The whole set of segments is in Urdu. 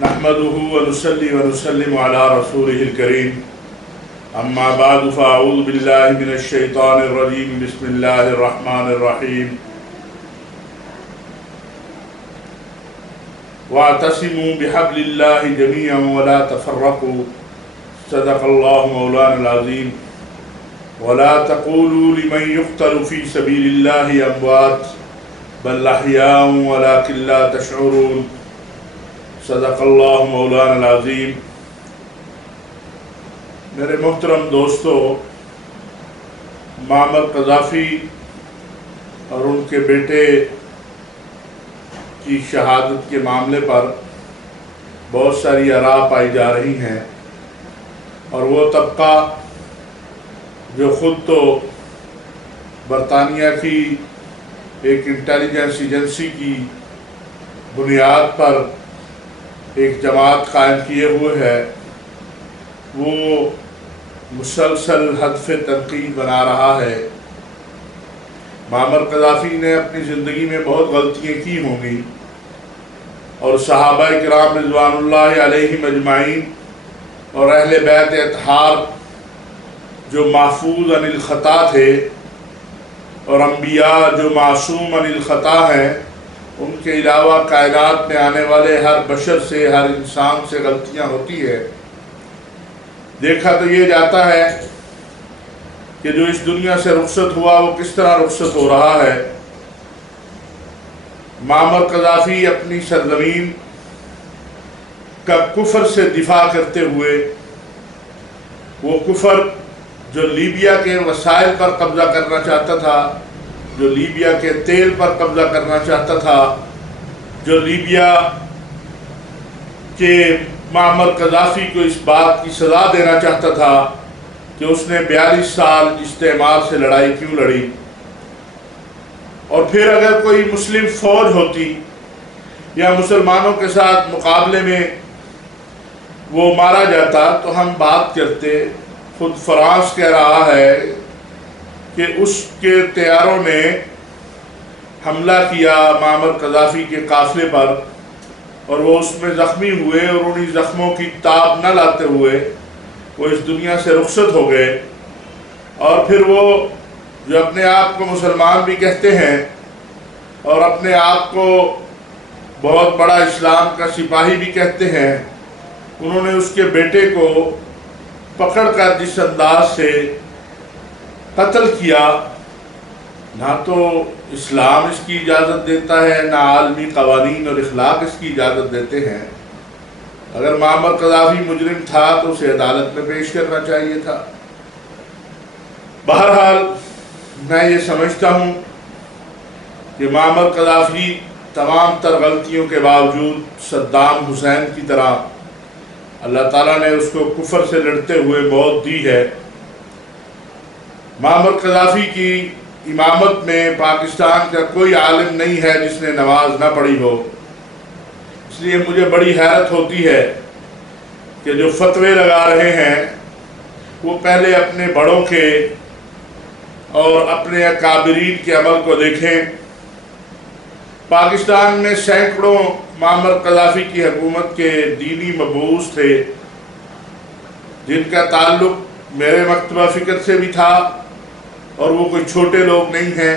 نحمده ونصلي ونسلم على رسوله الكريم اما بعد فاعوذ بالله من الشيطان الرجيم بسم الله الرحمن الرحيم واعتصموا بحبل الله جميعا ولا تفرقوا صدق الله مولانا العظيم ولا تقولوا لمن يقتل في سبيل الله اموات بل احياء ولكن لا تشعرون صدق اللہ مولانا العظیم۔ میرے محترم دوستو، معمر قذافی اور ان کے بیٹے کی شہادت کے معاملے پر بہت ساری آراء پائی جا رہی ہیں، اور وہ طبقہ جو خود تو برطانیہ کی ایک انٹیلیجنس ایجنسی کی بنیاد پر ایک جماعت قائم کیے ہوئے ہے، وہ مسلسل ہدف تنقید بنا رہا ہے۔ معمر قذافی نے اپنی زندگی میں بہت غلطیاں کی ہوں گی، اور صحابہ کرام رضوان اللہ علیہم اجمعین اور اہل بیت اطہار جو محفوظ عن الخطا تھے، اور انبیاء جو معصوم عن الخطا ہیں، ان کے علاوہ کائنات میں آنے والے ہر بشر سے، ہر انسان سے غلطیاں ہوتی ہے۔ دیکھا تو یہ جاتا ہے کہ جو اس دنیا سے رخصت ہوا وہ کس طرح رخصت ہو رہا ہے۔ معمر قذافی اپنی سرزمین کا کفر سے دفاع کرتے ہوئے، وہ کفر جو لیبیا کے وسائل پر قبضہ کرنا چاہتا تھا، جو لیبیا کے تیل پر قبضہ کرنا چاہتا تھا، جو لیبیا کے معمر قذافی کو اس بات کی سزا دینا چاہتا تھا کہ اس نے 42 سال استعمار سے لڑائی کیوں لڑی، اور پھر اگر کوئی مسلم فوج ہوتی یا مسلمانوں کے ساتھ مقابلے میں وہ مارا جاتا تو ہم بات کرتے۔ خود فرانس کہہ رہا ہے کہ اس کے طیاروں نے حملہ کیا معمر قذافی کے قافلے پر، اور وہ اس میں زخمی ہوئے، اور انہی زخموں کی تاب نہ لاتے ہوئے وہ اس دنیا سے رخصت ہو گئے۔ اور پھر وہ جو اپنے آپ کو مسلمان بھی کہتے ہیں اور اپنے آپ کو بہت بڑا اسلام کا سپاہی بھی کہتے ہیں، انہوں نے اس کے بیٹے کو پکڑ کر جس انداز سے قتل کیا، نہ تو اسلام اس کی اجازت دیتا ہے، نہ عالمی قوانین اور اخلاق اس کی اجازت دیتے ہیں۔ اگر معمر قذافی مجرم تھا تو اسے عدالت میں پیش کرنا چاہیے تھا۔ بہرحال میں یہ سمجھتا ہوں کہ معمر قذافی تمام تر غلطیوں کے باوجود صدام حسین کی طرح اللہ تعالیٰ نے اس کو کفر سے لڑتے ہوئے موت دی ہے۔ معمر قذافی کی امامت میں پاکستان کا کوئی عالم نہیں ہے جس نے نماز نہ پڑھی ہو، اس لیے مجھے بڑی حیرت ہوتی ہے کہ جو فتوے لگا رہے ہیں وہ پہلے اپنے بڑوں کے اور اپنے اکابرین کے عمل کو دیکھیں۔ پاکستان میں سینکڑوں معمر قذافی کی حکومت کے دینی مبعوث تھے جن کا تعلق میرے مکتبہ فکر سے بھی تھا، اور وہ کوئی چھوٹے لوگ نہیں ہیں۔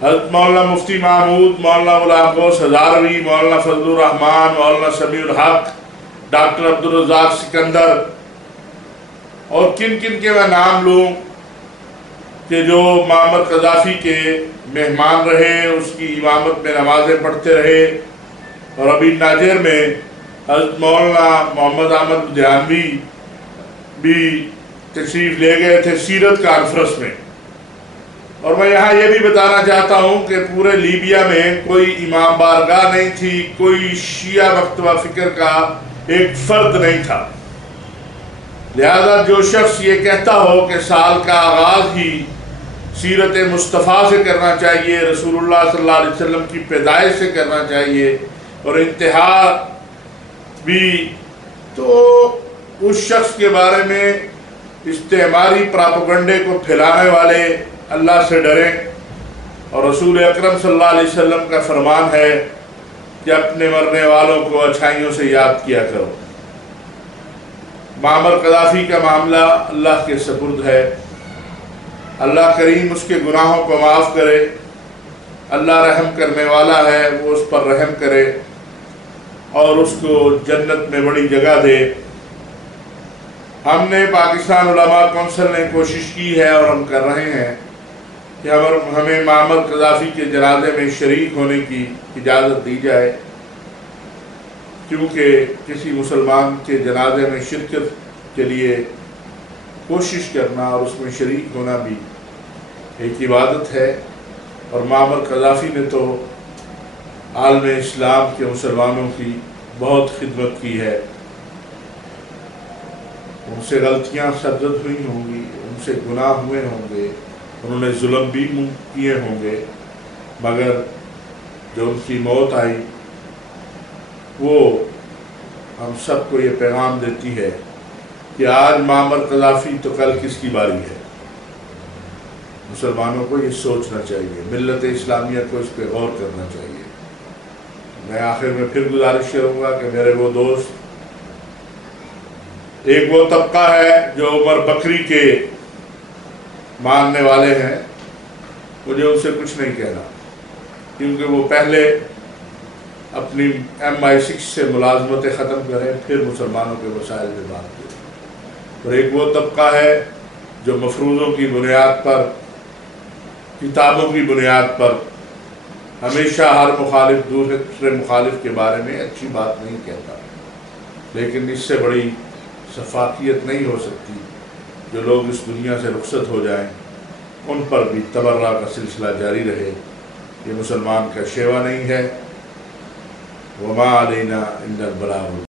حضرت مولانا مفتی محمود، مولانا غلام غوث ہزاروی، مولانا فضل الرحمان، مولانا سمیع الحق، ڈاکٹر عبدالرزاق سکندر، اور کن کن کے میں نام لوں کہ جو معمر قذافی کے مہمان رہے، اس کی امامت میں نمازیں پڑھتے رہے، اور ابھی ناجر میں حضرت مولانا محمد احمد دیانوی بھی تشریف لے گئے تھے سیرت کانفرنس میں۔ اور میں یہاں یہ بھی بتانا چاہتا ہوں کہ پورے لیبیا میں کوئی امام بارگاہ نہیں تھی، کوئی شیعہ مکتبہ فکر کا ایک فرد نہیں تھا۔ لہذا جو شخص یہ کہتا ہو کہ سال کا آغاز ہی سیرت مصطفیٰ سے کرنا چاہیے، رسول اللہ صلی اللہ علیہ وسلم کی پیدائش سے کرنا چاہیے، اور انتہا بھی، تو اس شخص کے بارے میں استعماری پراپگنڈے کو پھیلانے والے اللہ سے ڈریں۔ اور رسول اکرم صلی اللہ علیہ وسلم کا فرمان ہے کہ اپنے مرنے والوں کو اچھائیوں سے یاد کیا کرو۔ معمر قذافی کا معاملہ اللہ کے سپرد ہے، اللہ کریم اس کے گناہوں کو معاف کرے، اللہ رحم کرنے والا ہے، وہ اس پر رحم کرے اور اس کو جنت میں بڑی جگہ دے۔ ہم نے پاکستان علماء کونسل نے کوشش کی ہے اور ہم کر رہے ہیں کہ ہمیں معمر قذافی کے جنازے میں شریک ہونے کی اجازت دی جائے، کیونکہ کسی مسلمان کے جنازے میں شرکت کے لیے کوشش کرنا اور اس میں شریک ہونا بھی ایک عبادت ہے، اور معمر قذافی نے تو عالم اسلام کے مسلمانوں کی بہت خدمت کی ہے۔ ان سے غلطیاں سرزد ہوئی ہوں گی، ان سے گناہ ہوئے ہوں گے، انہوں نے ظلم بھی کیے ہوں گے، مگر جو ان کی موت آئی وہ ہم سب کو یہ پیغام دیتی ہے کہ آج معمر قذافی تو کل کس کی باری ہے۔ مسلمانوں کو یہ سوچنا چاہیے، ملت اسلامیہ کو اس پہ غور کرنا چاہیے۔ میں آخر میں پھر گزارش کروں گا کہ میرے وہ دوست، ایک وہ طبقہ ہے جو عمر بکری کے ماننے والے ہیں، مجھے ان سے کچھ نہیں کہنا، کیونکہ وہ پہلے اپنی MI6 سے ملازمتیں ختم کریں، پھر مسلمانوں کے مسائل میں بات کریں۔ اور ایک وہ طبقہ ہے جو مفروضوں کی بنیاد پر، کتابوں کی بنیاد پر ہمیشہ ہر مخالف دوسرے مخالف کے بارے میں اچھی بات نہیں کہتا، لیکن اس سے بڑی شفافیت نہیں ہو سکتی جو لوگ اس دنیا سے رخصت ہو جائیں ان پر بھی تبرہ کا سلسلہ جاری رہے۔ یہ مسلمان کا شیوا نہیں ہے۔ وما علینا الا البلاغ۔